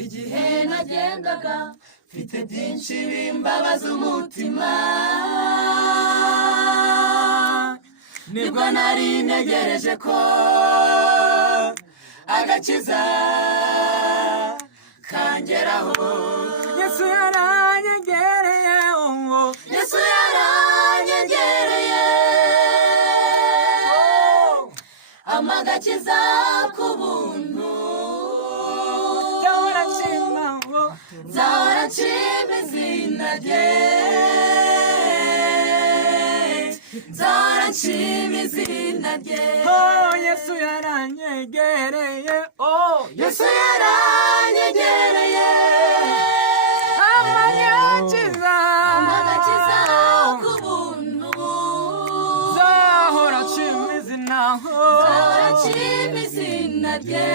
igihe nagendaga mfite byinshi bimbabaza umutima, nibwo nari ntegereje ko agakiza kangeraho. Yesu yaranyegereye, Yesu yaranyegereye, amagakiza ku buntu, nzahora nshima, nzahora nshima izina rye, nzahora nshima izina rye. Yesu yaranyegereye, Yesu yaranyegereye, amagakiza ku buntu, nzahora nshima izina, nzahora nshima izina rye,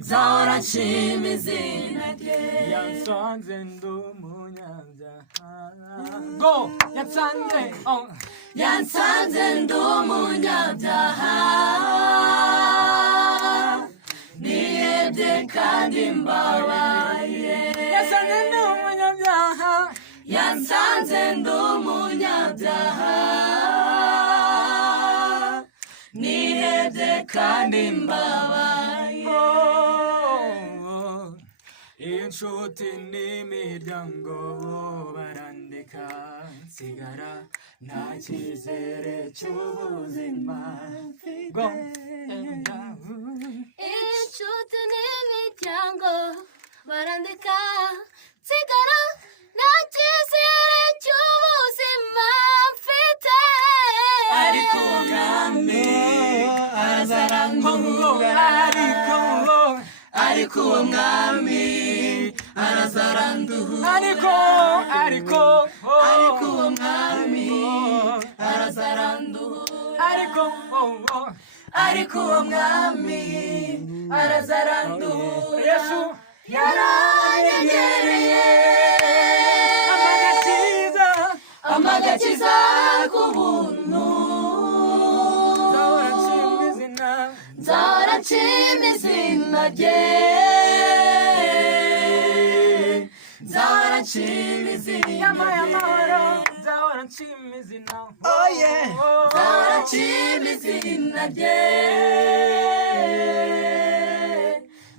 nzahora nshima izina rye. yansanze ndi umunyabyaha, go yansanze, yansanze ndi umunyabyaha, nihebye kandi mbabaye. yansanze ndi umunyabyaha, yansanze ndi umunyabyaha, nihebye kandi mbabaye. inshuti n'imiryango barandeka, nsigara nta cyizere cy'ubuzima. Go. inshuti n'imiryango barandeka, nsigara nta cyizere cy'ubuzima mfite. Ariko umwami arazaranduhura, ariko uwo mwami arazaranduhura, ariko uwo mwami arazaranduhura, ariko uwo mwami arazaranduhura. Yesu yaranyegereye, amagakiza ku buntu, nzahora nshima izina, nzahora nshima izina rye, nzahora nshima izina yampaye rye, amahoro, nzahora nshima izina, nzahora nshima izina rye,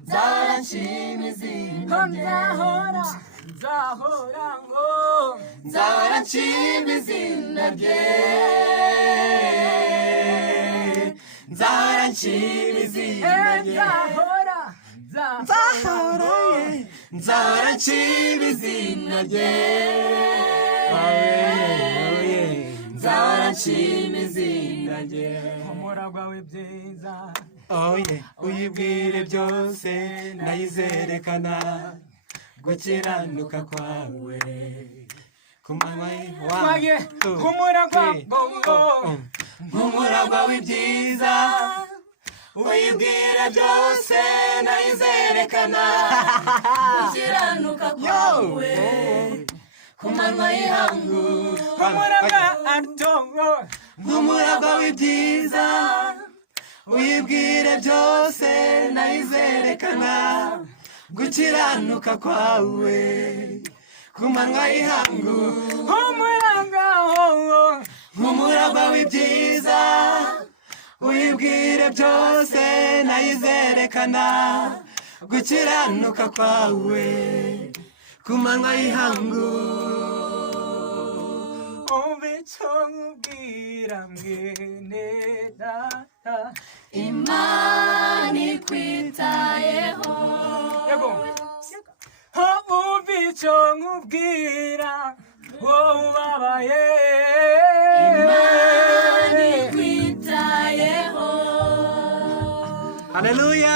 nzahora nshima izina rye, nzahora nshima izina rye, nzahora nshima izina rye, nzahora nshima izina rye, nzahora nshima izina rye. umuragwa w'ibyiza, uyibwire byose ndayizerekana, gukiranuka kwawe ku manywa nk'umuragwa w'ibyiza, uyibwire byose ndayizerekana, gukiranuka kwawe ku manywa y'ihangu. nk'umuragwa w'ibyiza, uyibwire byose ndayizerekana, gukiranuka kwawe ku manywa y'ihangu. nk'umuragwa w'ibyiza, uyibwire byose ndayizerekana, gukiranuka kwawe ku manywa y'ihangu. icyo nkubwira mwene data, Imana ikwitayeho, umva icyo nkubwira wowe ubabaye, Imana ikwitayeho. Haleluya.